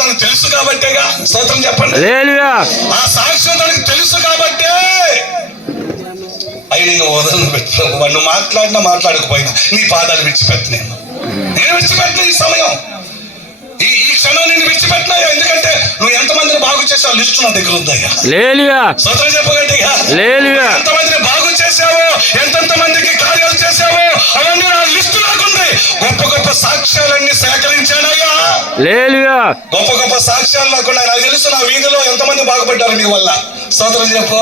తనకు తెలుసు కాబట్టేగా. స్తోత్రం చెప్పండి. ఆ సాక్ష్యం తనకు తెలుసు కాబట్టే అయి నేను వదలను పెట్టు. వాడు మాట్లాడినా మాట్లాడకపోయినా నీ పాదాలు విడిచిపెట్టు. నేను విడిచిపెట్టిన ఈ సమయం, ఈ క్షణం నేను విడిచిపెట్టినా. ఎందుకంటే నువ్వు ఎంతమందిని బాగు చేసావు లిస్టు నా దగ్గర ఉందయ్యా. స్తోత్రం చెప్పగట్టయ్యా. ఎంతమందిని బాగు చేసావో, ఎంతెంత మందికి కార్యాలు చేసావో అవన్నీ నా లిస్టు నాకుంది. గొప్ప గొప్ప సాక్ష్యాలన్నీ సేకరించానయ్యా. గొప్ప గొప్ప సాక్ష్యాలు నాకున్నాయి. నాకు తెలుసు నా వీధిలో ఎంతమంది బాగుపడ్డారు నీ వల్ల. స్తోత్రం చెప్పు.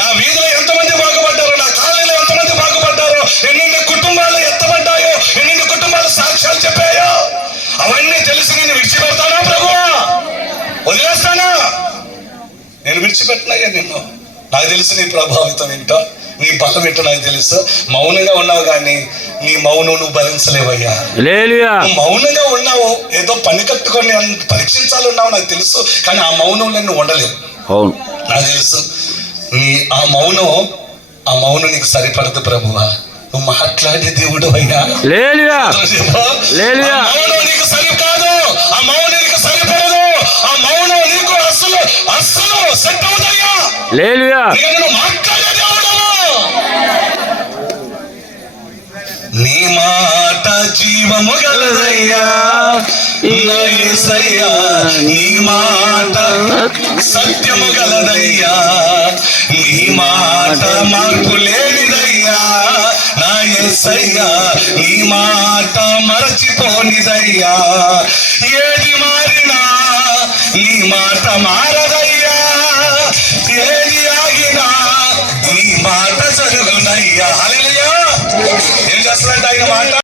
నా వీధిలో ఎంతమంది బాగుపడ్డారు, నా కాలనీలో ఎంతమంది బాగుపడ్డారు, ఎన్నెన్ని కుటుంబాలు ఎత్తబడ్డాయో, ఎన్నెన్ని కుటుంబాలు సాక్ష్యాలు చెప్పాయో అవన్నీ తెలిసి నేను విడిచిపెడతానా ప్రభువా? వదిలేస్తానా? నేను విడిచిపెట్టినయ్యా నిన్ను. నాకు తెలుసు నీ ప్రభావితం ఏంటో, నీ బలం ఏంటో నాకు తెలుసు. మౌనంగా ఉన్నావు కానీ నీ మౌనం నువ్వు భరించలేవయ్యా. నువ్వు మౌనంగా ఉన్నావు, ఏదో పని కట్టుకొని పరీక్షించాలన్నావు నాకు తెలుసు. కానీ ఆ మౌనంలో నువ్వు ఉండలేవు. నాకు తెలుసు నీ ఆ మౌనం నీకు సరిపడదు ప్రభువా. నువ్వు మాట్లాడే దేవుడు అయ్యా. మౌనం నీకు సరికాదు, ఆ మౌనం నీకు సరిపడదు, ఆ మౌనం నీకు అస్సలు సెట్ అవుతాయ్యా. నువ్వు మాట్లాడే దేవుడు. నీ మాట జీవము గలదయ్యా యేసయ్యా. నీ మాట సత్యము గలదయ్యా. నీ మాట మార్పు లేనిదయ్యా నా యేసయ్యా. నీ మాట మరచిపోనిదయ్యా. ఏది మారినా నీ మాట మారదయ్యా. ఏది ఆగినా నీ మాట జరుగునయ్యా. హల్లెలూయా. ఏం చేస్తాడంటే ఆయన మాట